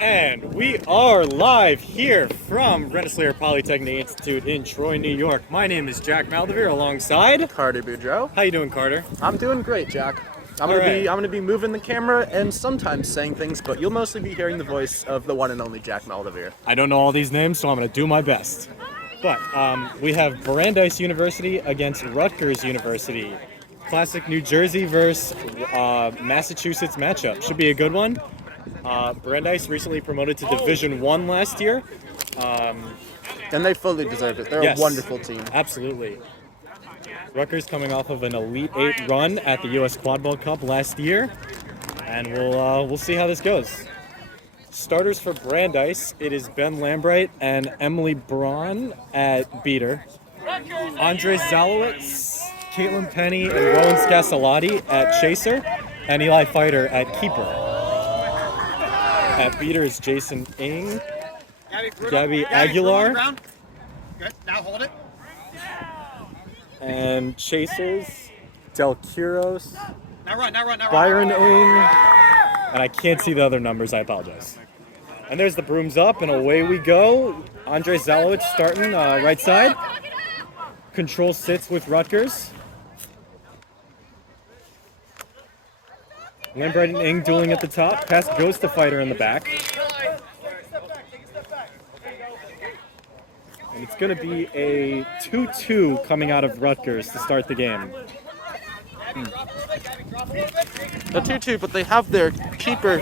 And we are live here from Rensselaer Polytechnic Institute in Troy, New York. My name is Jack Maldevere alongside Carter Boudreaux. How you doing, Carter? I'm doing great, Jack. I'm gonna be moving the camera and sometimes saying things, but you'll mostly be hearing the voice of the one and only Jack Maldevere. I don't know all these names, so I'm gonna do my best. But we have Brandeis University against Rutgers University. Classic New Jersey versus Massachusetts matchup. Should be a good one. Brandeis recently promoted to Division I last year. And they fully deserve it. They're Yes, a wonderful team. Absolutely. Rutgers coming off of an Elite Eight run at the U.S. Quad Ball Cup last year, and we'll see how this goes. Starters for Brandeis, it is Ben Lambright and Emily Braun at beater. Andres Zalowitz, Caitlin Penny, and Rowan Scasalati at chaser, and Eli Fighter at keeper. At beater is Jason Ng, Gabby Aguilar, Good. Now hold it. and chasers Del Quiros, Now run. Byron Ng, and I can't see the other numbers, I apologize. And there's the brooms up, and away we go. Andres Zalowitz starting right side. Control sits with Rutgers. Lambright and Ng dueling at the top. Pass goes to Fighter in the back. And it's going to be a 2-2 coming out of Rutgers to start the game. A 2-2, but they have their keeper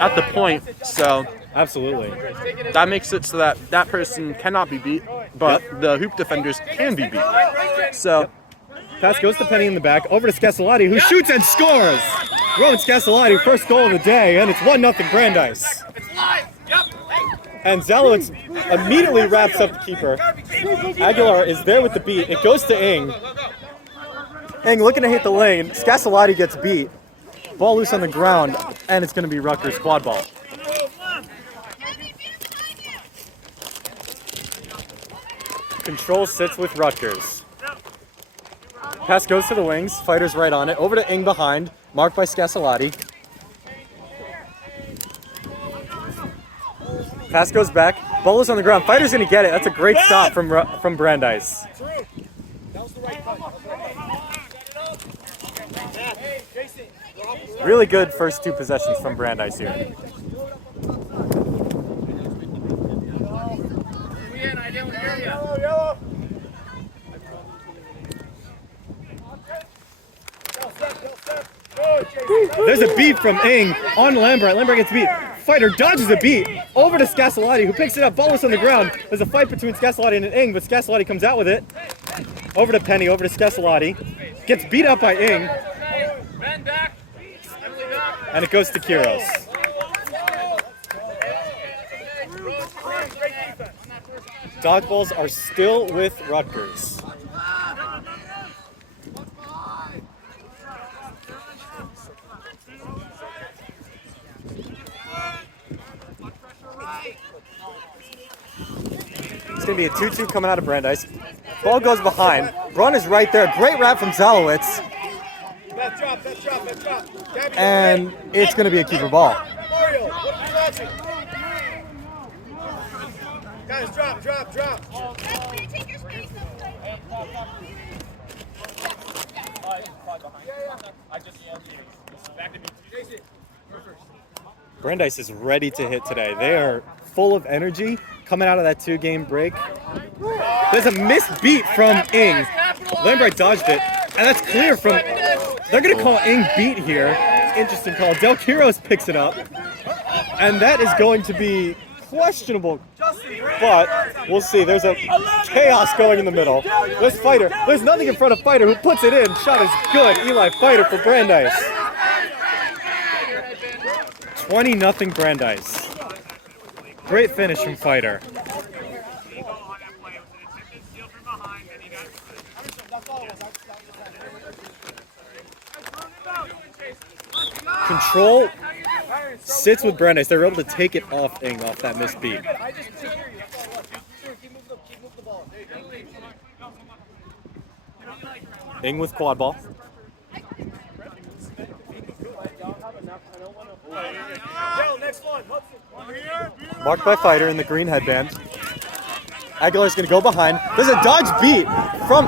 at the point, so Absolutely. that makes it so that that person cannot be beat, but the hoop defenders can be beat. So Pass goes to Penny in the back. Over to Scasalati, who shoots and scores! Rowan Scasalati, first goal of the day, and it's 1-0 Brandeis. And Zalowitz immediately wraps up the keeper. Aguilar is there with the beat. It goes to Ng. Ng looking to hit the lane. Scasalati gets beat. Ball loose on the ground, and it's going to be Rutgers quad ball. Control sits with Rutgers. Pass goes to the wings. Fighter's right on it. Over to Ng behind. Marked by Scasalati. Pass goes back. Ball is on the ground. Fighter's going to get it. That's a great stop from Brandeis. Really good first two possessions from Brandeis here. There's a beat from Ng on Lambright. Lambright gets beat. Fighter dodges a beat. Over to Scasalati, who picks it up. Ball is on the ground. There's a fight between Scasalati and Ng, but Scasalati comes out with it. Over to Penny, over to Scasalati. Gets beat up by Ng. And it goes to Quiros. Dodgeballs are still with Rutgers. It's going to be a 2-2 coming out of Brandeis. Ball goes behind. Braun is right there. Great wrap from Zalowitz. And it's going to be a keeper ball. Guys, drop. Brandeis is ready to hit today. They are full of energy coming out of that 2-game break. There's a missed beat from Ng. Lambright dodged it, and that's clear from... They're going to call Ng beat here. Interesting call. Del Quiros picks it up, and that is going to be questionable, but we'll see. There's a chaos going in the middle. There's Fighter. There's nothing in front of Fighter, who puts it in. Shot is good. Eli Fighter for Brandeis. 20-0 Brandeis. Great finish from Fighter. Control sits with Brandeis. They're able to take it off Ng off that missed beat. Ng with quad ball. Marked by Fighter in the green headband. Aguilar's going to go behind. There's a dodge beat from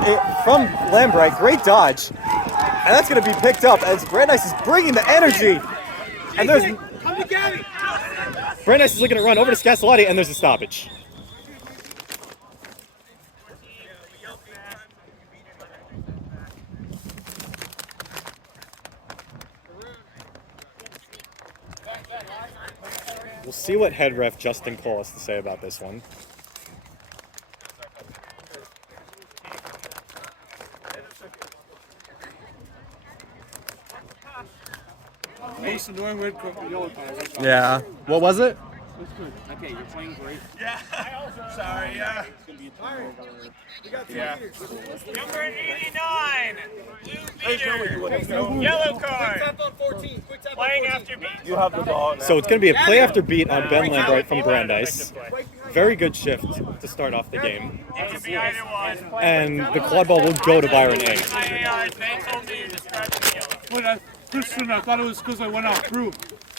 Lambright. Great dodge. And that's going to be picked up as Brandeis is bringing the energy. And there's... Brandeis is looking to run over to Scasalotti, and there's a stoppage. We'll see what head ref Justin Cole has to say about this one. Most annoying red card, yellow card. Yeah. What was it? Okay, you're playing great. Yeah. Sorry, yeah. Yeah. Number 89, blue beater, yellow card, playing after beat. You have the ball now. So it's going to be a play after beat on Ben Lambright from Brandeis. Very good shift to start off the game. It could be either one. And the quad ball will go to Byron Ing. They told me to describe the yellow. But Christian, I thought it was because I went out through.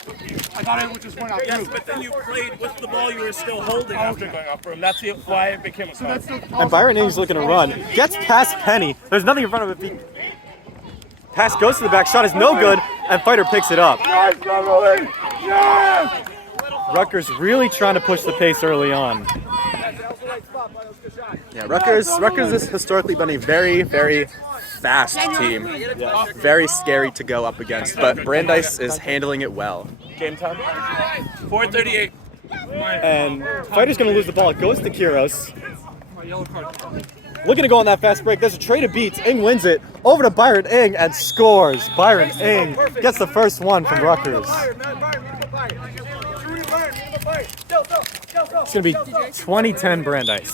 I thought it just went out through. But then you played with the ball you were still holding. I wasn't going out through him. That's why it became a foul. So that's And Byron Ing's looking to run. Gets past Penny. There's nothing in front of it. Pass goes to the back. Shot is no good. And Fighter picks it up. Rutgers really trying to push the pace early on. Yeah, Rutgers has historically been a very, very fast team. Very scary to go up against, but Brandeis is handling it well. Game time. 4:38. And Fighter's going to lose the ball. It goes to Kiros. My yellow card. Looking to go on that fast break. There's a trade of beats. Ing wins it. Over to Byron Ing and scores. Byron Ing gets the first one from Rutgers. It's going to be 20-10 Brandeis.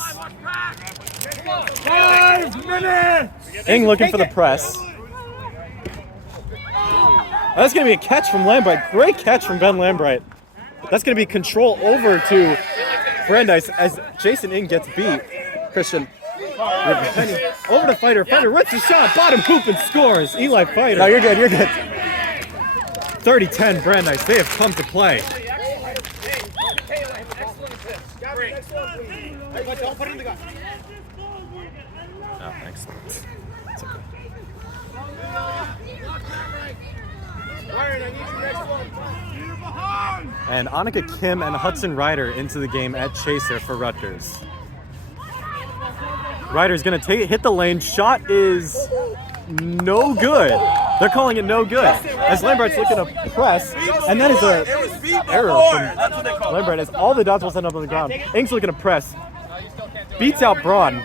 5 minutes! Ing looking for the press. That's going to be a catch from Lambright. Great catch from Ben Lambright. That's going to be control over to Brandeis as Jason Ing gets beat. Christian. Over to Fighter. Fighter rips the shot. Bottom hoop and scores. Eli Fighter. No, you're good. You're good. 30-10 Brandeis. They have come to play. Don't put it in the gun. Oh, thanks. It's okay. And Annika Kim and Hudson Ryder into the game at Chaser for Rutgers. Ryder's going to hit the lane. Shot is no good. They're calling it no good. As Lambright's looking to press, and that is an error from Lambright as all the dots will end up on the ground. Ing's looking to press. Beats out Braun.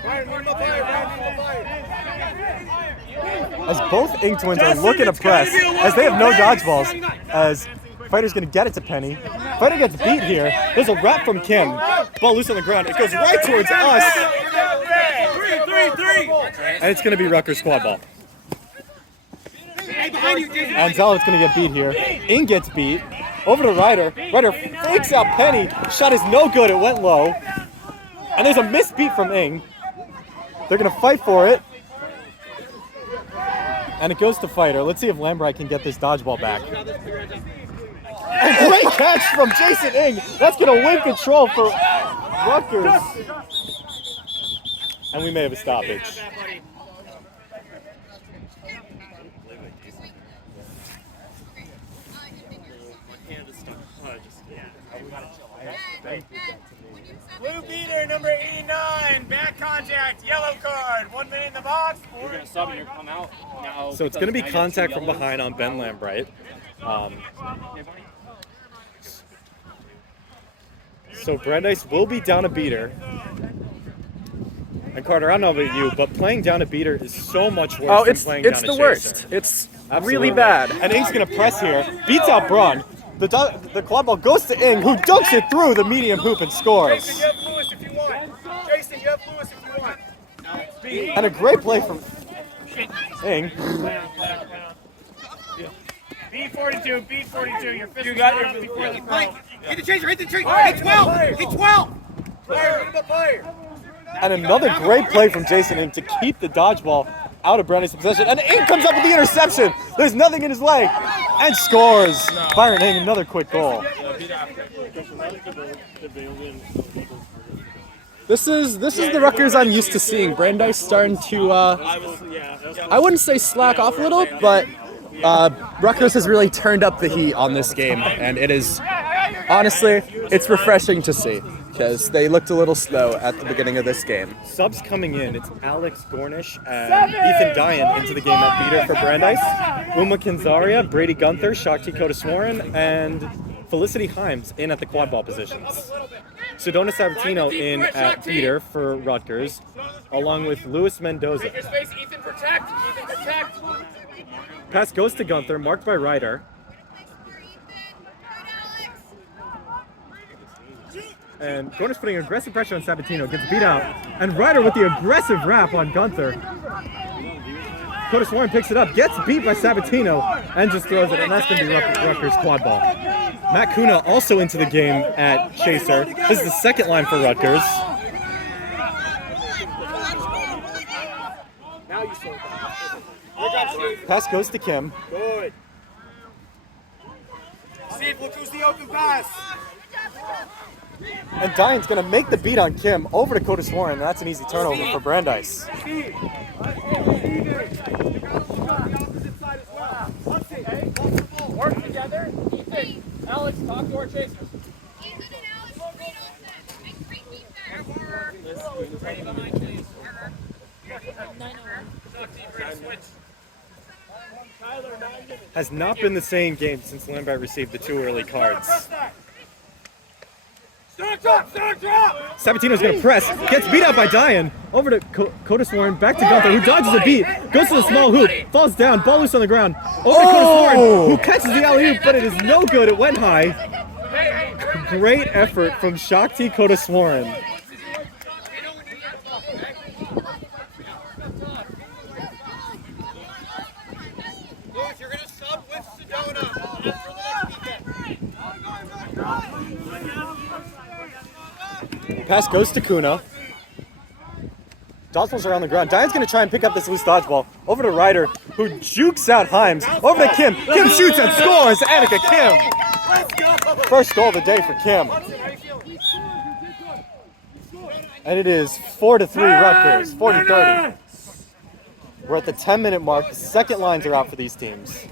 As both Ing twins are looking to press, as they have no dodgeballs, as Fighter's going to get it to Penny. Fighter gets beat here. There's a wrap from Kim. Ball loose on the ground. It goes right towards us. And it's going to be Rutgers quad ball. And Zealot's going to get beat here. Ing gets beat. Over to Ryder. Ryder fakes out Penny. Shot is no good. It went low. And there's a missed beat from Ing. They're going to fight for it. And it goes to Fighter. Let's see if Lambright can get this dodgeball back. And great catch from Jason Ing. That's going to win control for Rutgers. And we may have a stoppage. Blue beater, number 89, back contact, yellow card, 1 minute in the box. You're going to sub and you're come out now. So it's going to be contact from behind on Ben Lambright. So Brandeis will be down a beater. And Carter, I don't know about you, but playing down a beater is so much worse than playing down a chaser. It's the worst. It's Absolutely. really bad. And Ing's going to press here, beats out Braun. The quad ball goes to Ing, who dunks it through the medium hoop and scores. Jason, you have Lewis if you want. Jason, you have Lewis if you want. And a great play from Ing. B42, B42, your fist is not up before the throw. Hit the chaser, hit the chaser. Hit 12. Hit 12. Fire, hit him up higher. And another great play from Jason Ing to keep the dodgeball out of Brandeis' possession. And Ing comes up with the interception. There's nothing in his leg. and scores. Byron Ng, another quick goal. This is the Rutgers I'm used to seeing. Brandeis starting to, I wouldn't say slack off a little, but Rutgers has really turned up the heat on this game, and it is, honestly, it's refreshing to see, because they looked a little slow at the beginning of this game. Subs coming in, it's Alex Gornish and Ethan Dyan into the game at beater for Brandeis. Uma Kinzaria, Brady Gunther, Shakti Kodaswaran, and Felicity Himes in at the quad ball positions. Sedona Sabatino in at beater for Rutgers, along with Luis Mendoza. Ethan, protect. Pass goes to Gunther, marked by Ryder. And Gornish putting aggressive pressure on Sabatino, gets beat out. And Ryder with the aggressive wrap on Gunther. Kodaswaran picks it up, gets beat by Sabatino, and just throws it, and that's going to be Rutgers quad ball. Matt Kuna also into the game at Chaser. This is the second line for Rutgers. Pass goes to Kim. Good. Steve, look who's the open pass. And Dyan's going to make the beat on Kim over to Kodaswaran, and that's an easy turnover for Brandeis. Work together. Ethan, Alex, talk to our chasers. Ethan and Alex, great defense. Ready behind, please. Has not been the same game since Lambert received the 2 early cards. Sabatino's going to press, gets beat out by Dyan, over to Kodaswaran, back to Gunther, who dodges a beat, goes to the small hoop, falls down, ball loose on the ground, over to Kodaswaran, who catches the alley-oop, but it is no good, it went high. Great effort from Shakti Kodaswaran. You're going to sub with Sedona. Pass goes to Kuna. Dodgeballs are on the ground. Dyan's going to try and pick up this loose dodgeball. Over to Ryder, who jukes out Himes. Over to Kim. Kim shoots and scores. Annika Kim. First goal of the day for Kim. And it is 4-3 Rutgers. 40-30. We're at the 10-minute mark. The second lines are out for these teams.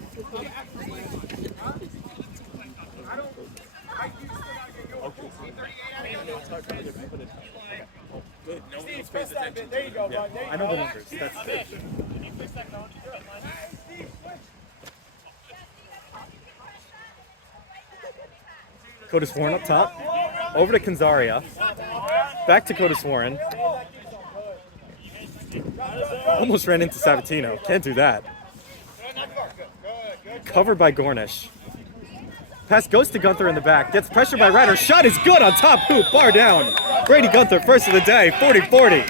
There you go, bud. I know the numbers. That's Kodaswaran up top. Over to Kinzaria. Back to Kodaswaran. Almost ran into Sabatino. Can't do that. Covered by Gornish. Pass goes to Gunther in the back. Gets pressured by Ryder. Shot is good on top hoop. Bar down. Brady Gunther, first of the day. 40-40.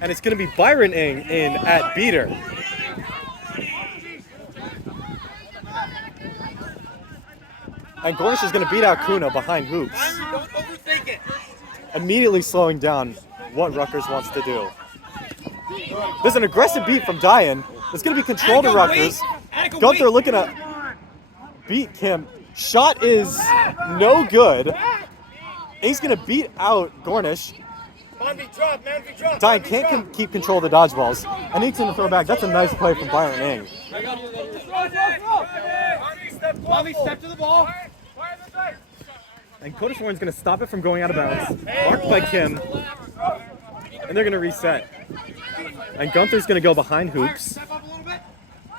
And it's going to be Byron Ng in at beater. And Gornish is going to beat out Kuna behind hoops. Don't overthink it. Immediately slowing down what Rutgers wants to do. There's an aggressive beat from Dyan. It's going to be controlled to Rutgers. Gunther looking to beat Kim. Shot is no good. He's going to beat out Gornish. Dyan can't keep control of the dodgeballs. And he's going to throw back. That's a nice play from Byron Ng. Bobby, step to the ball. And Kodaswaran's going to stop it from going out of bounds. Marked by Kim. And they're going to reset. And Gunther's going to go behind hoops. Step up a little bit.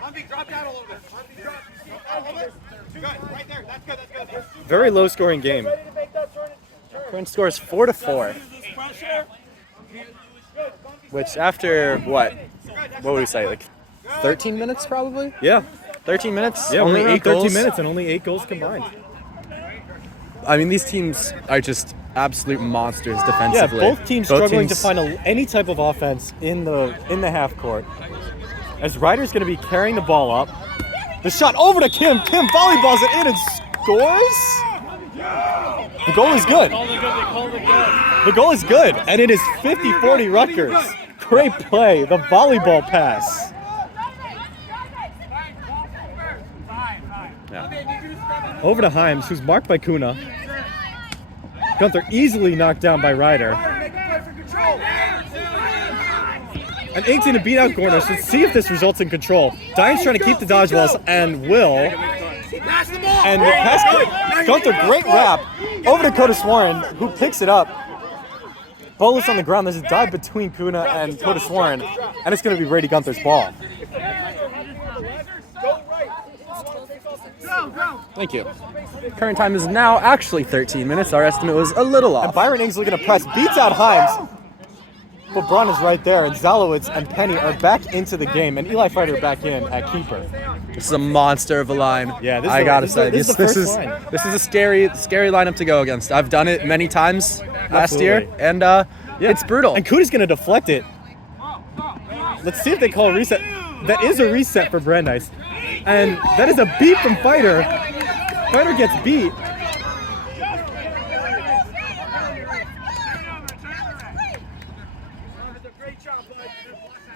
Monby, drop down a little bit. Monby, drop down a little bit. Good, right there. That's good, that's good. Very low scoring game. Current score is 4-4. Which after what would we say, like 13 minutes probably? Yeah. 13 minutes? Yeah, only we're around 8 goals. 13 minutes and only 8 goals combined. I mean, these teams are just absolute monsters Yeah, defensively. both teams struggling to find any type of offense in the half court. As Ryder's going to be carrying the ball up. The shot over to Kim. Kim volleyballs it in and scores. The goal is good. The goal is good, and it is 50-40 Rutgers. Great play. The volleyball pass. Yeah. Over to Himes, who's marked by Kuna. Gunther easily knocked down by Ryder. And Ink's going to beat out Gornish. Let's see if this results in control. Diane's trying to keep the dodgeballs and will. And the pass, Gunther, great wrap. Over to Cotis Warren, who picks it up. Bolus on the ground. There's a dive between Kuna and Cotis Warren. And it's going to be Brady Gunther's ball. Thank you. Current time is now actually 13 minutes. Our estimate was a little And off. Byron Ing's looking to press. Beats out Himes. But Braun is right there, and Zalowitz and Penny are back into the game, and Eli Fighter back in at keeper. This is a monster of a line. Yeah, this is I the- gotta this is say, the- this is the first line. this is a scary lineup to go against. I've done it many times last year, Absolutely. and it's brutal. And Kuda's going to deflect it. Let's see if they call a reset. That is a reset for Brandeis. And that is a beat from Fighter. Fighter gets beat.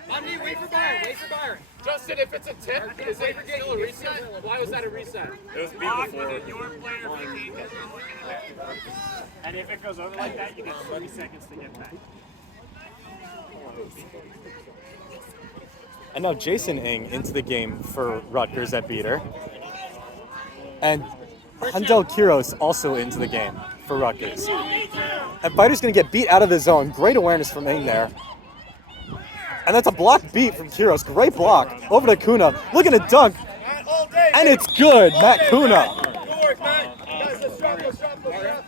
Wait for Byron. Wait for Byron. Justin, if it's a tip, is it still a reset? Why was that a reset? It was beat before. And if it goes over like that, you get 30 seconds to get back. And now Jason Ing into the game for Rutgers at beater. And Handel Kiros also into the game for Rutgers. And Fighter's going to get beat out of the zone. Great awareness from Ing there. And that's a block beat from Kiros. Great block. Over to Kuna. Looking to dunk. And it's good. Matt Kuna.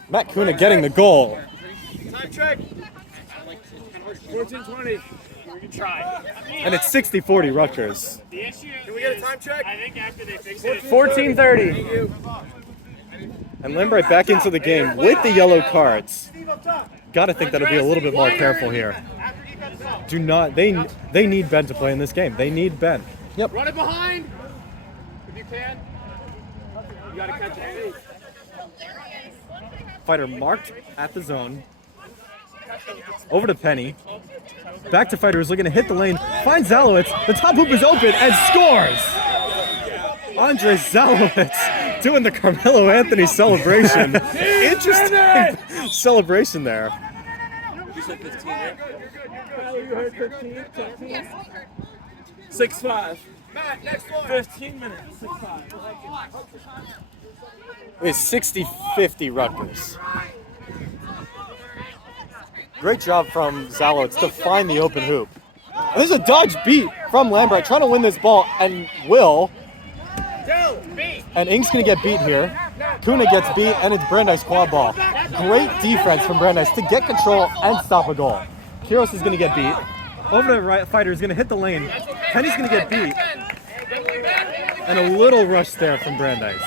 Matt Kuna getting the goal. Time check. 14-20. We can try. And it's 60-40 Rutgers. The issue Can we get a time check? I think after they fix it, 14:30. And Lambright back into the game with the yellow cards. Gotta think that'll be a little bit more careful here. Do not, they need Ben to play in this game. They need Ben. Run it behind. If you can. You gotta catch it. Fighter marked at the zone. Over to Penny. Back to Fighter, who's looking to hit the lane. Finds Zalowitz. The top hoop is open and scores! Andre Zalowitz doing the Carmelo Anthony celebration. Interesting celebration there. You said 15, right? Yes, we heard. 6-5. Matt, next one. 15 minutes. 6-5. It's 60-50 Rutgers. Great job from Zalowitz to find the open hoop. And there's a dodge beat from Lambright trying to win this ball, and will. And Ing's going to get beat here. Kuna gets beat, and it's Brandeis quad ball. Great defense from Brandeis to get control and stop a goal. Kiros is going to get beat. Over to right, Fighter is going to hit the lane. Penny's going to get beat. And a little rush there from Brandeis.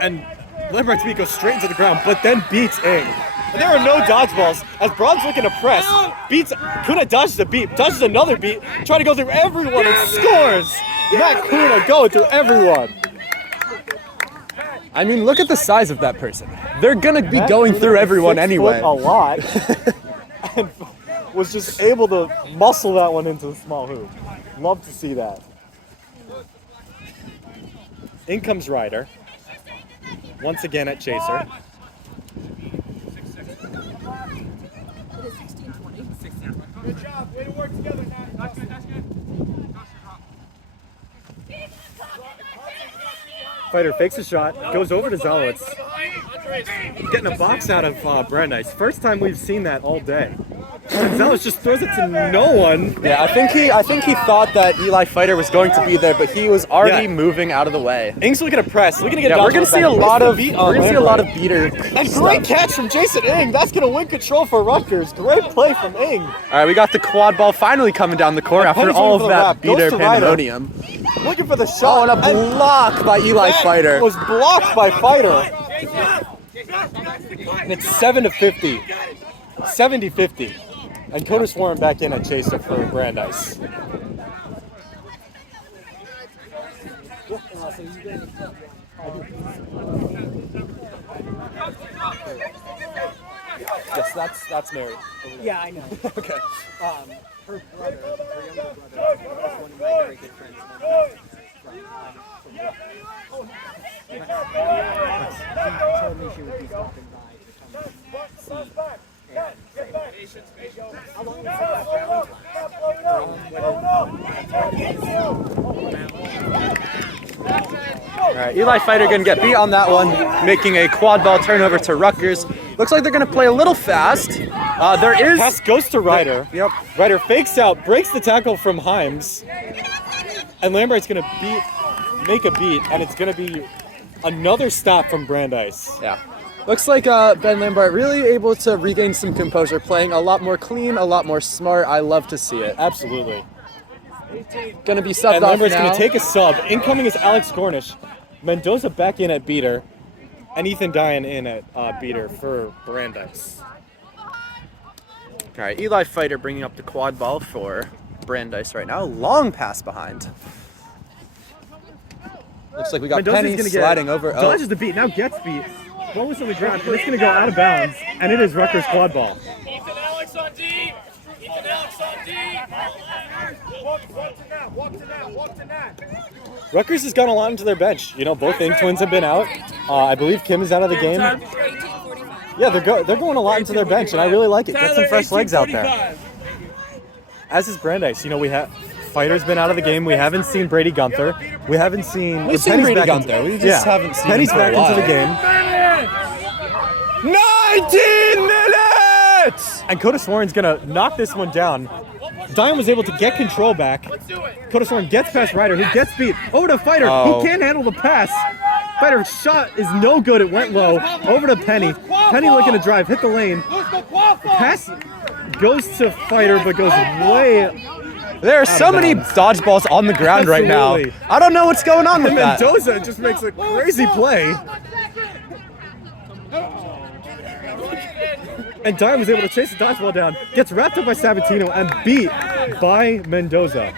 And Lambright's beat goes straight into the ground, but then beats Ing. And there are no dodgeballs as Braun's looking to press. Beats, Kuna dodges a beat, dodges another beat, trying to go through everyone and scores! Matt Kuna going through everyone. I mean, look at the size of that person. They're gonna be going through everyone 6 anyway. foot a lot. And was just able to muscle that one into the small hoop. Love to see that. In comes Ryder. Once again at Chaser. Good job. Way to work together, Matt. That's good, that's good. Fighter fakes a shot, goes over to Zalowitz. Getting a box out of Brandeis. First time we've seen that all day. And Zalowitz just throws it to no one. Yeah, I think he thought that Eli Fighter was going to be there, but he was already Yeah. moving out of the way. Ing's looking to press, looking to get Yeah, we're dodgeball gonna see back. a lot Missed of the beat on Lambright. beater. And great catch from Jason Ing. That's going to win control for Rutgers. Great play from Ing. All right, we got the quad ball finally coming down the court after Penny's all looking of for the that wrap. Goes beater to Ryder. pandemonium. Looking for the Oh, shot. and a block by Eli That Fighter. was blocked by Fighter. And it's 7-50. 70-50. And Cotis Warren back in at Chaser for Brandeis. That's Mary. Yeah, I know. Okay. Her brother, her younger brother, is one of my very good friends. She told me she would be stopping by to come see and say how long was All right, Eli Fighter gonna get beat on that one, making a quad ball turnover to Rutgers. Looks like they're gonna play a little fast. There is Pass goes to Ryder. Yep. Ryder fakes out, breaks the tackle from Himes, and Lambert's gonna make a beat, and it's gonna be another stop from Brandeis. Yeah. Looks like Ben Lambert really able to regain some composure, playing a lot more clean, a lot more smart. I love to see it. Absolutely. Gonna be subbed And off Lambert's now. gonna take a sub. Incoming is Alex Gornish. Mendoza back in at beater, and Ethan Dyan in at beater for Brandeis. All right, Eli Fighter bringing up the quad ball for Brandeis right now. Long pass behind. Looks like we got Mendoza's Penny gonna sliding over. Oh, Dodges the beat, now gets beat. Ball was on the ground, but it's gonna go out of bounds, and it is Rutgers quad ball. Ethan Alex on D. Ethan Alex on D. Walk to that, walk to that, walk to that. Rutgers has gone a lot into their bench. You know, both Ing twins have been out. I believe Kim is out of the game. Yeah, they're going a lot into their bench, and I really like it. Get some fresh legs out there. As is Brandeis. You know, we have Fighter's been out of the game. We haven't seen Brady Gunther. We haven't seen. We've seen Penny's Brady back Gunther. We just haven't seen Penny's him for a back into the while. game. 19 minutes! And Coda Swarren's gonna knock this one down. Dyan was able to get control back. Coda Swarren gets past Ryder, who gets beat. Over to Fighter, Oh. who can't handle the pass. Fighter's shot is no good. It went low. Over to Penny. Penny looking to drive, hit the lane. Pass goes to Fighter, but goes way. There are so many dodgeballs on the ground right now. Absolutely. I don't know what's going on with And that. Mendoza just makes a crazy play. And Dyan was able to chase the dodgeball down, gets wrapped up by Sabatino and beat by Mendoza.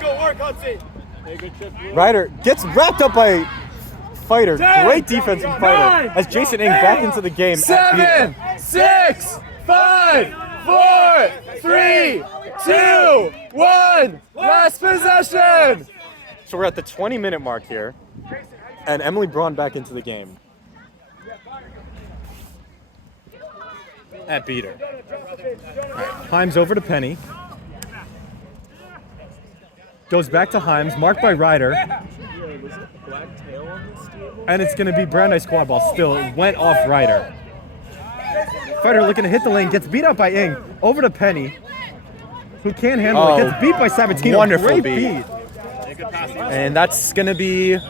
Go work, Hudson. Ryder gets wrapped up by Fighter. Great defense from Fighter as Jason Ing back into the game. at 7, 6, 5, 4, 3, 2, 1. Last possession. So we're at the 20-minute mark here, and Emily Braun back into the game. At beater. Himes over to Penny. Goes back to Himes, marked by Ryder. And it's going to be Brandeis quad ball still. It went off Ryder. Fighter looking to hit the lane, gets beat up by Ing. Over to Penny, who can't handle it. Gets beat by Sabatino. Wonderful Great beat. And that's gonna be half.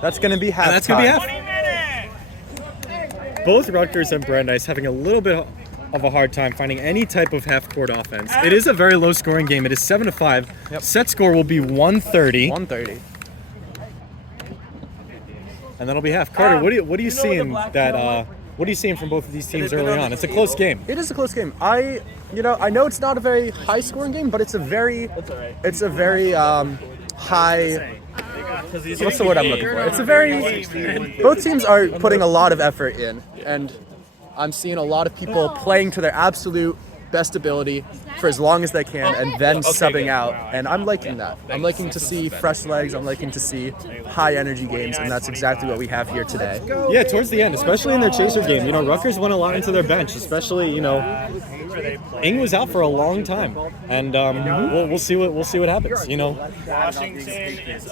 And that's going to be half. Both Rutgers and Brandeis having a little bit of a hard time finding any type of half-court offense. It is a very low-scoring game. It is 7-5. Yep. Set score will be 130, 130. and that'll be half. Carter, what are you seeing that? What are you seeing from both of these teams early on? It's a close game. It is a close game. I know it's not a very high-scoring game, but it's a very high. What's the word I'm looking for? It's a very. Both teams are putting a lot of effort in, and I'm seeing a lot of people playing to their absolute best ability for as long as they can, and then subbing out. And I'm liking that. I'm liking to see fresh legs. I'm liking to see high-energy games, and that's exactly what we have here today. Yeah, towards the end, especially in their chaser game. You know, Rutgers went a lot into their bench, especially Ing was out for a long time, and we'll see what happens. You know. Washington is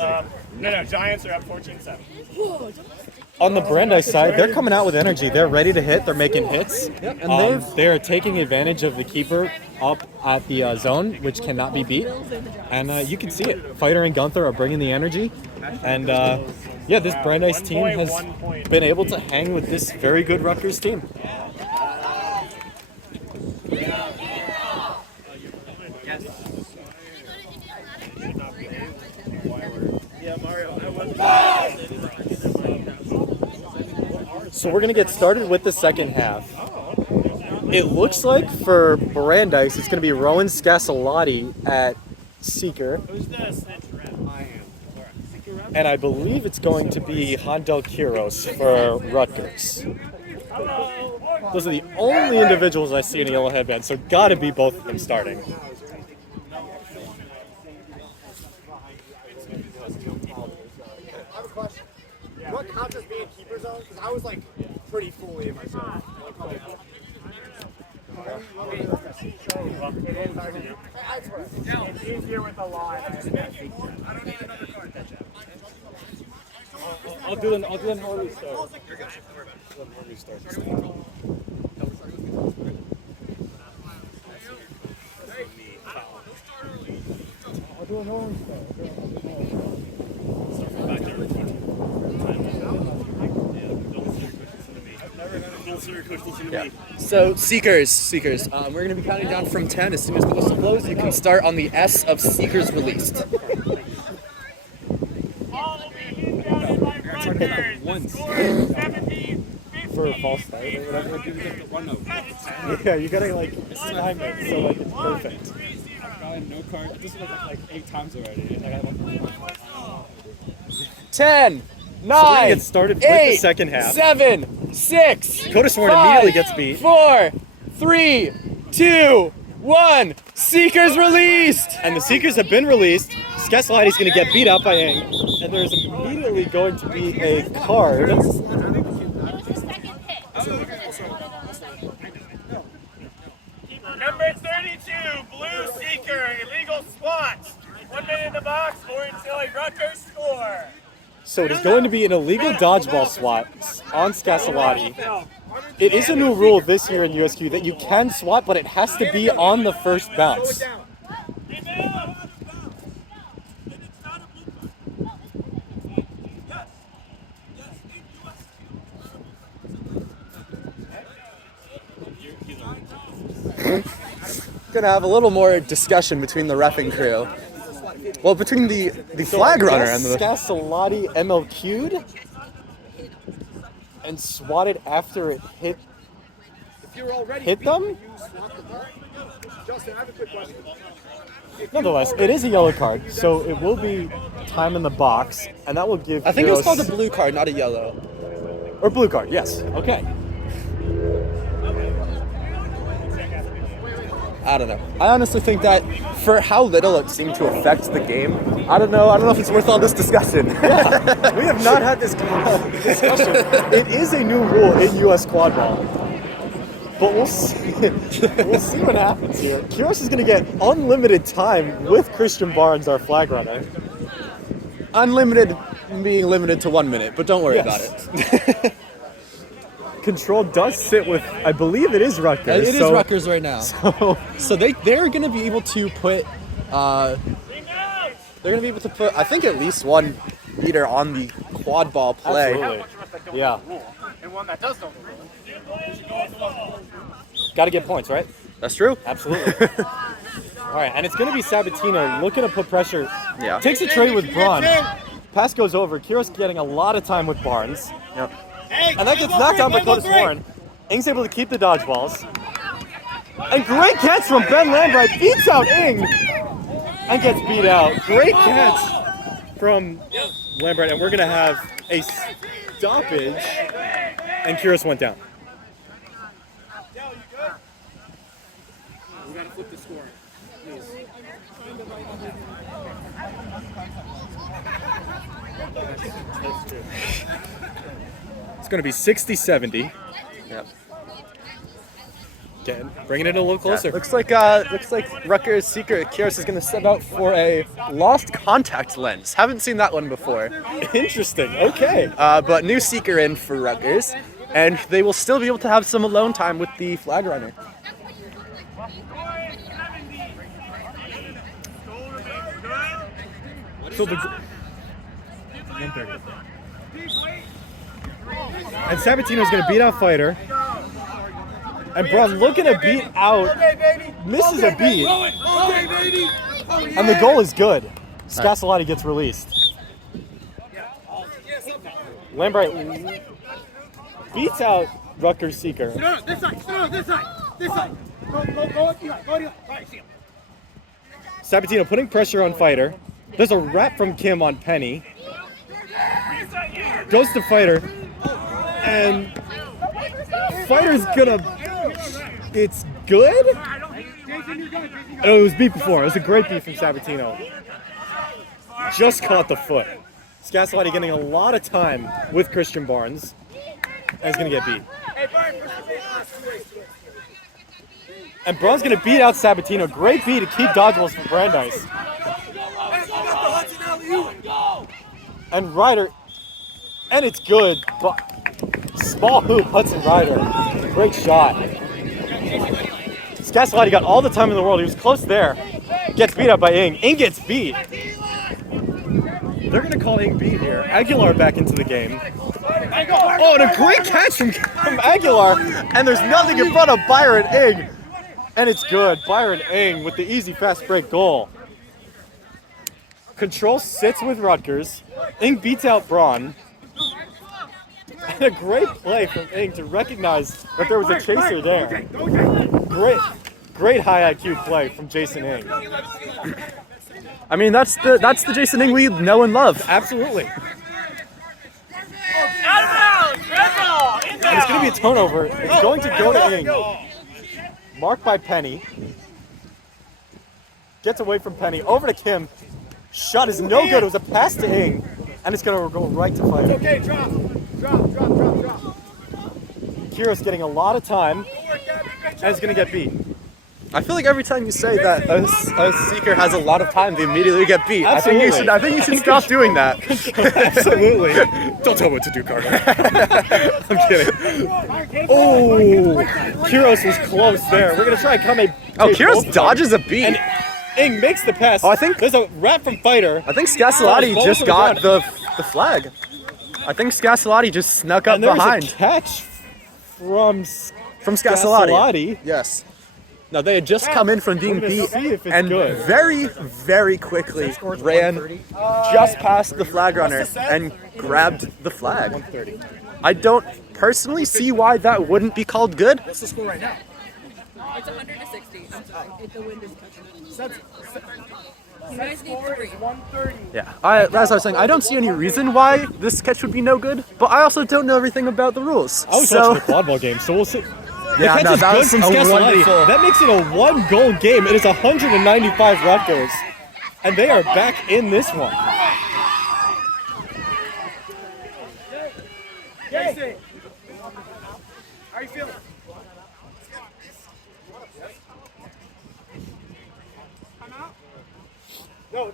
Giants are up 14-7. On the Brandeis side, they're coming out with energy. They're ready to hit. They're making hits. And they're taking advantage of the keeper up at the zone, which cannot be beat. And you can see it. Fighter and Gunther are bringing the energy. And this Brandeis team has been able to hang with this very good Rutgers team. So we're going to get started with the second half. It looks like for Brandeis, it's going to be Rowan Scasalotti at Seeker. Who's this? and I believe it's going to be Handel Quiros for Rutgers. Those are the only individuals I see in a yellow headband, so gotta be both of them starting. I have a question. What counts as being keeper zone? Because I was like pretty fully in myself. It's easier with the line. I don't need another card. I'll do an early start. So Seekers, we're going to be counting down from 10. As soon as the whistle blows, you can start on the S of Seekers released. For a false start or whatever. Yeah, you gotta like time it so like it's perfect. No card. This was like 8 times already. And I got 10, So 9, get started with the 8, second half. 7, 6, Dakota Sworn 5, immediately gets beat. 4, 3, 2, 1. Seekers released. And the Seekers have been released. Skesladi's going to get beat out by Ing. And there's immediately going to be a card. Number 32, Blue Seeker, illegal swat. 1 minute in the box, or until a Rutgers score. So it is going to be an illegal dodgeball swat on Skesladi. It is a new rule this year in USQ that you can swat, but it has to be on the first bounce. Gonna have a little more discussion between the reffing crew. Well, between the flag runner and the... Skesladi MLQ'd and swatted after it hit them? Justin, I have a quick question. Nonetheless, it is a yellow card, so it will be time in the box, and that will give I think it was Quiros- called a blue card, not a yellow. Or blue card, yes. Okay. I don't know. I honestly think that for how little it seemed to affect the game, I don't know if it's worth all this discussion. We have not had this discussion. It is a new rule in U.S. quad ball. But we'll see. We'll see what happens here. Quiros is going to get unlimited time with Christian Barnes, our flag runner. Unlimited being limited to 1 minute, but don't worry Yes. about it. Control does sit with, I believe it is Rutgers. It is Rutgers right now. So They're going to be able to put I think at least one beater on the quad ball play. absolutely. Yeah. And one that does know the rule. Got to get points, right? That's true. Absolutely. All right, and it's going to be Sabatino looking to put pressure. Yeah. Takes a trade with Braun. Pass goes over. Quiros getting a lot of time with Barnes. Yep. And that gets knocked down by Dakota Sworn. Ing's able to keep the dodgeballs. And great catch from Ben Lambright. Beats out Ing. And gets beat out. Great catch from Lambright. And we're going to have a stoppage. And Quiros went down. We gotta flip the score. Please. It's going to be 60-70. Yep. Bringing it a little closer. Looks like Rutgers Seeker Quiros is going to step out for a lost contact lens. Haven't seen that one before. Interesting. Okay. But new Seeker in for Rutgers, and they will still be able to have some alone time with the flag runner. So and Sabatino's going to beat out Fighter. And Braun looking to beat out, misses a beat. And the goal is good. Scasolati gets released. Lambright beats out Rutgers Seeker. This side. This side. Go. Sabatino putting pressure on Fighter. There's a wrap from Kim on Penny. goes to Fighter, and Fighter's gonna. It's good. Oh, it was beat before. It was a great beat from Sabatino. Just caught the foot. Scasalotti getting a lot of time with Christian Barnes, and he's gonna get beat. And Braun's gonna beat out Sabatino. Great beat to keep dodgeballs from Brandeis. And Ryder, and it's good, but small hoop, Hudson Ryder. Great shot. Scasalotti got all the time in the world. He was close there. Gets beat up by Ing. Ing gets beat. They're going to call Ing beat here. Aguilar back into the game. Oh, and a great catch from Aguilar. And there's nothing in front of Byron Ing. And it's good. Byron Ing with the easy fast break goal. Control sits with Rutgers. Ing beats out Braun. And a great play from Ing to recognize that there was a chaser there. Great high IQ play from Jason Ing. I mean, that's the Jason Ing we know and love. Absolutely. Out of bounds, red ball, inbound. It's going to be a turnover. It's going to go to Ing. Marked by Penny. Gets away from Penny. Over to Kim. Shot is no good. It was a pass to Ing. And it's going to go right to Fighter. Okay, drop. Kiro's getting a lot of time. And it's going to get beat. I feel like every time you say that a seeker has a lot of time, they immediately get beat. Absolutely. I think you should stop doing that. Absolutely. Don't tell me what to do, Carter. I'm kidding. Oh, Kiros was close there. We're going to try and come a... Oh, Kiros dodges a beat. And Ing makes the pass. Oh, I think... There's a wrap from Fighter. I think Scasalotti just got the flag. I think Scasalotti just snuck up and there's behind. A catch from Scasalotti. Yes. Now they had just come in from being beat and good. very, very quickly ran just past the flag runner and grabbed the flag. 130. I don't personally see why that wouldn't be called good. What's the score right now? It's 100 to 60. I'm sorry. The wind is catching it. You guys need 3. 130. Yeah, as I was saying, I don't see any reason why this catch would be no good, but I also don't know everything about the rules. I was watching the quad ball game, so we'll see. Yeah, the catch no, is that good was from a Scasalotti. wonderful... That makes it a 1-goal game. It is 195 Rutgers, and they are back in this one. Jason, how you feeling? No.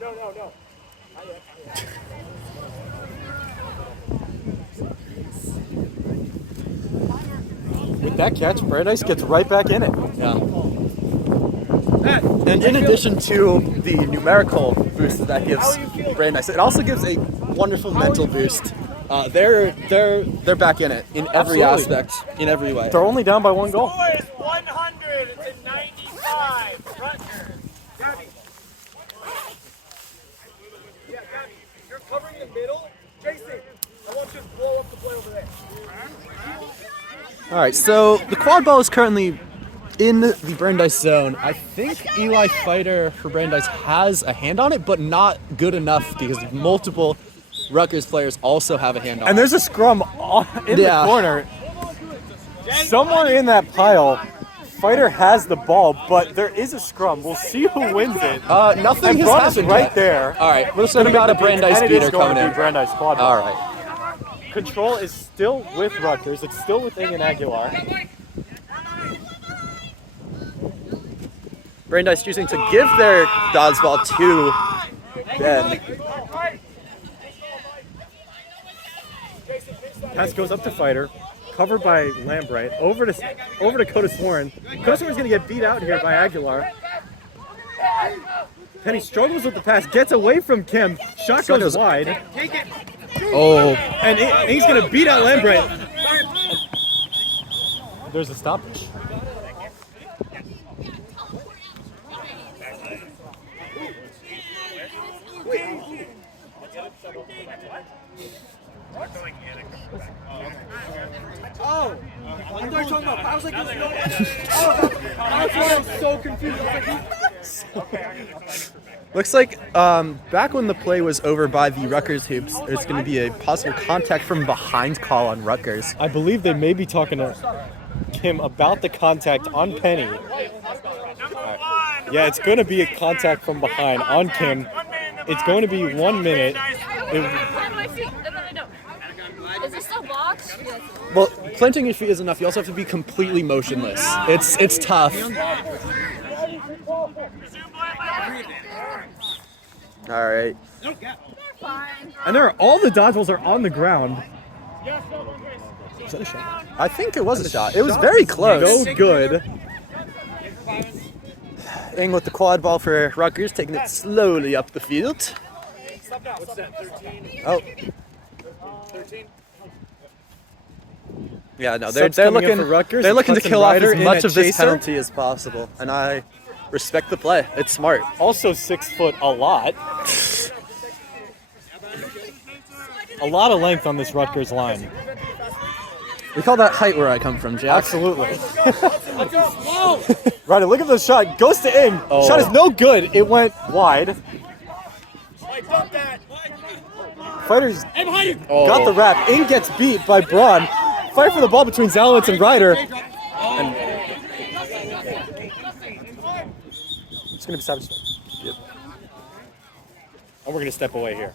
With that catch, Brandeis gets right back in it. Yeah. And in addition to the numerical boost that gives Brandeis, it also gives a wonderful mental boost. They're back in it in every Absolutely. aspect, in every way. They're only down by 1 goal. Score is 100 to 95. Rutgers. Gabby. Yeah, Gabby. You're covering the middle. Jason, I want you to blow up the play over there. All right, so the quad ball is currently in the Brandeis zone. I think Eli Fighter for Brandeis has a hand on it, but not good enough because multiple Rutgers players also have a hand on it. And there's a scrum in the corner. Somewhere in that pile, Fighter has the ball, but there is a scrum. We'll see who wins it. Nothing And has Braun is happened right yet. there. All right, we're just going to got a Brandeis and it beater is going coming to in. be Brandeis quad ball. All right. Control is still with Rutgers. It's still with Ing and Aguilar. Brandeis choosing to give their dodgeball to Ben. Pass goes up to Fighter, covered by Lambright. Over to Coda Warren. Coda Warren's going to get beat out here by Aguilar. Penny struggles with the pass, gets away from Kim. Shot goes wide. Oh, And Ing's going to beat out Lambright. There's a stoppage. Oh, I thought you were talking about. I was like, that's why I was so confused. I was like, Looks like back when the play was over by the Rutgers hoops, there's going to be a possible contact from behind call on Rutgers. I believe they may be talking to Kim about the contact on Penny. Right. Yeah, it's going to be a contact from behind on Kim. It's going to be 1 minute. Is it still boxed? Well, planting your feet is enough. You also have to be completely motionless. It's tough. All right. And all the dodgeballs are on the ground. Was that a shot? I think it was a shot. It was very close. No good. Ing with the quad ball for Rutgers, taking it slowly up the field. Oh. Yeah, no, they're looking to kill off as much of this penalty as possible, and I respect the play. It's smart. Also 6 foot a lot. A lot of length on this Rutgers line. We call that height where I come from, Jack. Absolutely. Ryder, look at the shot. Goes to Ing. Oh. Shot is no good. It went wide. Fighters got the wrap. Ing gets beat by Braun. Fight for the ball between Zalowitz and Ryder. And it's going to be savage. Yep. And we're going to step away here.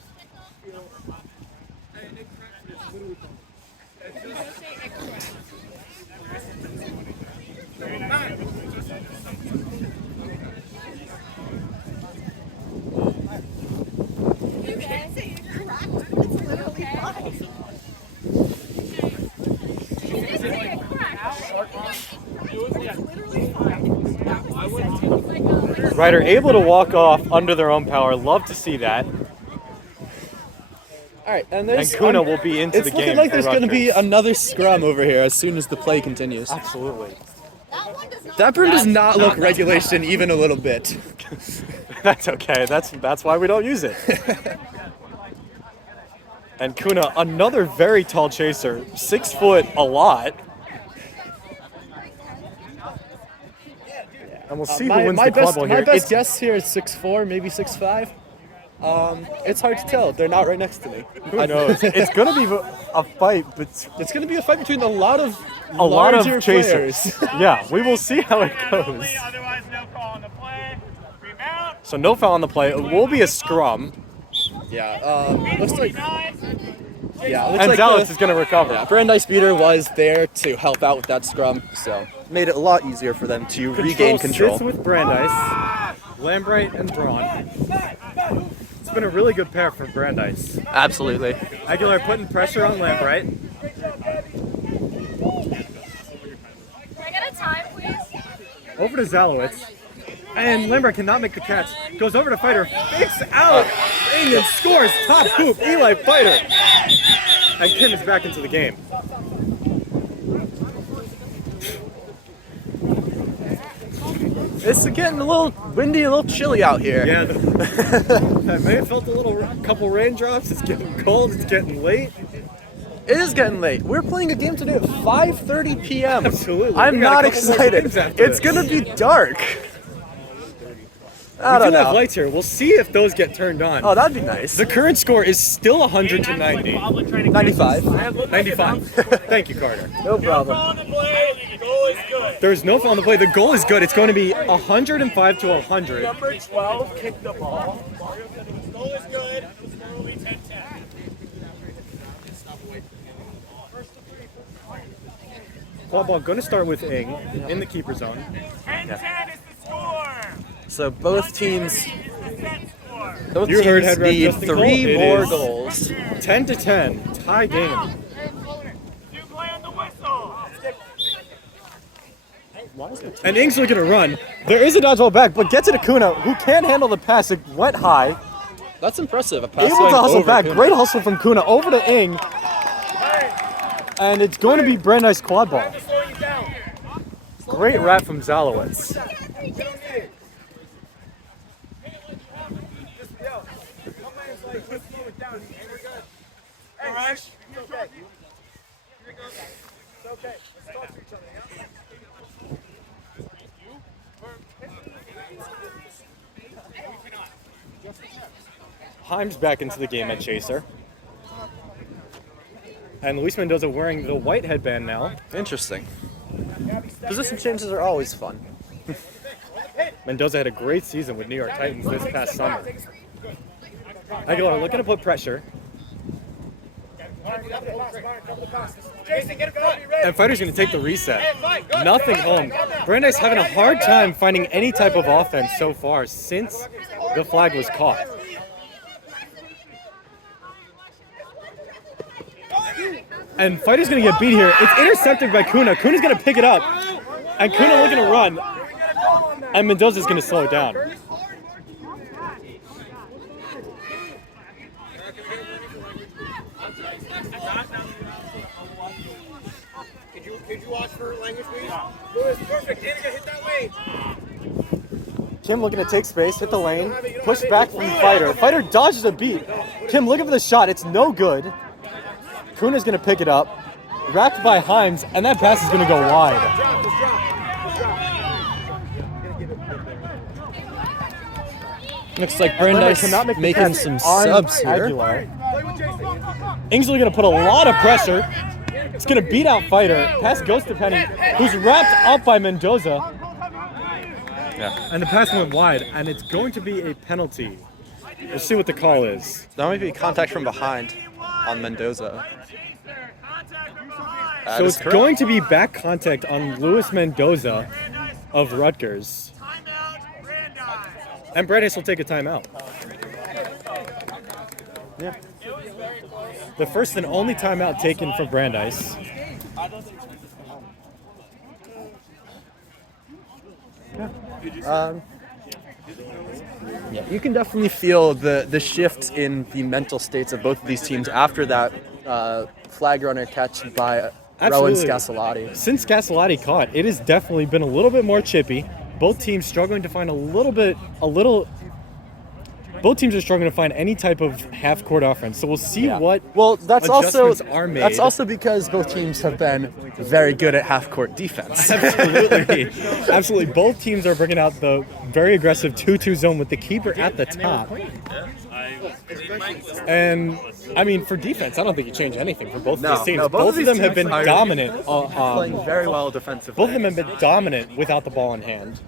Ryder able to walk off under their own power. Love to see that. All right, and Kuna will be into the game. It's looking like there's going to be another scrum over here as soon as the play continues. Absolutely. That burn does not look regulation even a little bit. That's okay. That's why we don't use it. And Kuna, another very tall chaser, 6 foot a lot. And we'll see who wins the quad ball here. My best guess here is 6'4", maybe 6'5". It's hard to tell. They're not right next to me. Who knows? It's going to be a fight, but it's going to be a fight between a lot of chasers. Yeah, we will see how it goes. Otherwise, no call on the play. Remount. So no foul on the play. It will be a scrum. Yeah, looks like. Yeah, and Zalowitz is going to recover. Yeah, Brandeis beater was there to help out with that scrum, so made it a lot easier for them to regain control. Sits with Brandeis, Lambright, and Braun. It's been a really good pair for Brandeis. Absolutely. Aguilar putting pressure on Lambright. Can I get a time, please? Over to Zalowitz. And Lambright cannot make the catch. Goes over to Fighter. Fakes out. And scores. Top hoop. Eli Fighter. And Kim is back into the game. It's getting a little windy, a little chilly out here. Yeah, I may have felt a couple raindrops. It's getting cold. It's getting late. It is getting late. We're playing a game today at 5:30 p.m. Absolutely. I'm not excited. It's going to be dark. I don't know. Have lights here. We'll see if those get turned on. Oh, that'd be nice. The current score is still 100 to 90. 95. 95. Thank you, Carter. No problem. There's no foul on the play. The goal is good. It's going to be 105 to 100. Number 12 kicked the ball. Goal is good. Score will be 10-10. Quad ball going to start with Ing in the keeper zone. 10-10 is the score. So both teams heard need 3 more goals. 10 to 10, tie game. You play on the whistle. And Ing's looking to run. There is a dodgeball back, but gets it to Kuna, who can't handle the pass. It went high. That's impressive. A pass Able to hustle back. Kuna. Great hustle from Kuna over to Ing. And it's going to be Brandeis quad ball. Great wrap from Zalowitz. Himes back into the game at chaser. And Luis Mendoza wearing the white headband now. Interesting. Position changes are always fun. Mendoza had a great season with New York Titans this past summer. Aguilar looking to put pressure. And Fighter's going to take the reset. Nothing home. Brandeis having a hard time finding any type of offense so far since the flag was caught. And Fighter's going to get beat here. It's intercepted by Kuna. Kuna's going to pick it up. And Kuna looking to run. And Mendoza's going to slow it down. Could you watch for language, please? Lewis, perfect. Danica, hit that lane. Kim looking to take space, hit the lane, push back from Fighter. Fighter dodges a beat. Kim looking for the shot. It's no good. Kuna's going to pick it up. Racked by Himes, and that pass is going to go wide. Looks like Brandeis making some subs here. Ingsley going to put a lot of pressure. It's going to beat out Fighter. Pass goes to Penny, who's wrapped up by Mendoza. Yeah. And the pass went wide, and it's going to be a penalty. We'll see what the call is. That might be contact from behind on Mendoza. So it's going to be back contact on Luis Mendoza of Rutgers. And Brandeis will take a timeout. Yeah. The first and only timeout taken for Brandeis. Yeah, you can definitely feel the shift in the mental states of both of these teams after that flag runner catch by Rowan Scasalotti. Since Scasalotti caught, it has definitely been a little bit more chippy. Both teams struggling to find both teams are struggling to find any type of half-court offense. So we'll see what adjustments are made. That's also because both teams have been very good at half-court defense. Absolutely. Absolutely. Both teams are bringing out the very aggressive 2-2 zone with the keeper at the top. And, I mean, for defense, I don't think you change anything for both of these teams. Both of them have been dominant. Playing very well defensively. Both of them have been dominant without the ball in hand.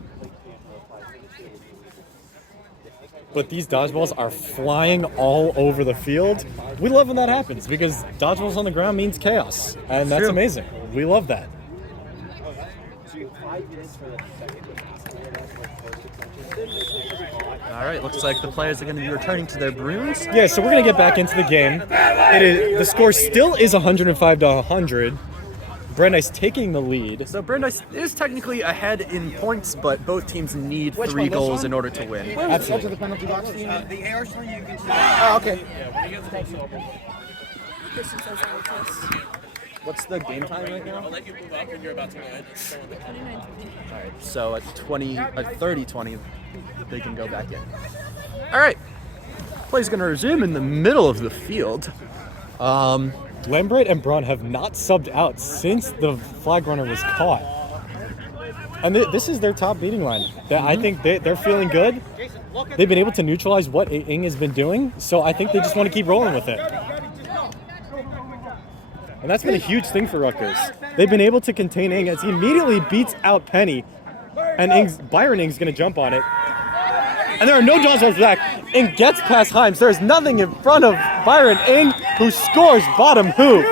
But these dodgeballs are flying all over the field. We love when that happens because dodgeballs on the ground means chaos. And that's amazing. We love that. All right, looks like the players are going to be returning to their brooms. Yeah, so we're going to get back into the game. The score still is 105-100. Brandeis taking the lead. So Brandeis is technically ahead in points, but both teams need 3 goals in order to win. Absolutely. The penalty box. The AR3 you can see. Oh, okay. What's the game time right now? I'll let you move up when you're about to go in. All right, so at 30-20, they can go back in. All right, play's going to resume in the middle of the field. Lambright and Braun have not subbed out since the flag runner was caught. And this is their top beating line. I think they're feeling good. They've been able to neutralize what Ing has been doing, so I think they just want to keep rolling with it. And that's been a huge thing for Rutgers. They've been able to contain Ing as he immediately beats out Penny. And Byron Ing's going to jump on it. And there are no dodgeballs back. Ing gets past Himes. There's nothing in front of Byron Ing, who scores bottom hoop.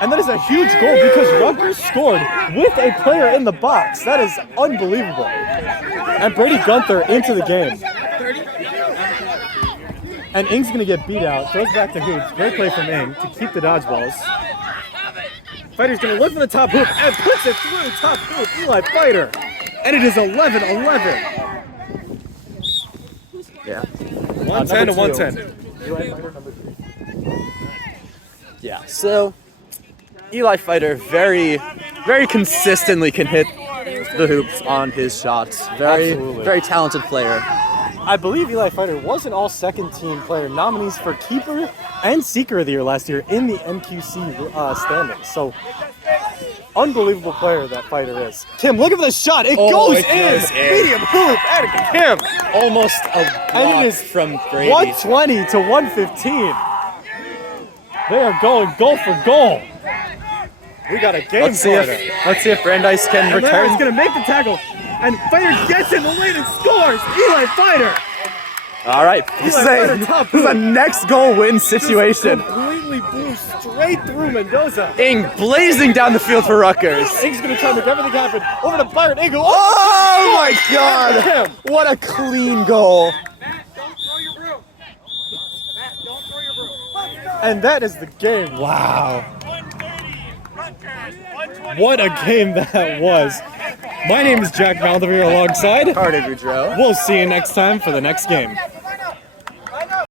And that is a huge goal because Rutgers scored with a player in the box. That is unbelievable. And Brady Gunther into the game. And Ing's going to get beat out. Throws back to hoops. Great play from Ing to keep the dodgeballs. Fighter's going to look for the top hoop and puts it through top hoop. Eli Fighter. And it is 11-11. Yeah. 110-110. Yeah, so Eli Fighter very consistently can hit the hoops on his shots. Very talented player. I believe Eli Fighter was an all-second-team player, nominees for Keeper and Seeker of the Year last year in the MQC standings. So unbelievable player that fighter is. Kim, look at this shot. It Oh, goes it in. goes in. Medium hoop. Attica Kim. Almost a And block it is from Brady. 120 to 115. They are going goal for goal. We got a game Let's see if Brandeis can Return. return. He's gonna make the tackle, and Fighter gets in the lane and scores. Eli Fighter. All right, this is a next goal win situation. Completely blew straight through Mendoza. Ing blazing down the field for Rutgers. Ing's gonna try to make everything happen. Over to Byron Ing. Oh my God! What a clean goal. And that is the game. Wow. 130, Rutgers, 120. What a game that was. My name is Jack Valdivere alongside. Carter Boudreaux. We'll see you next time for the next game.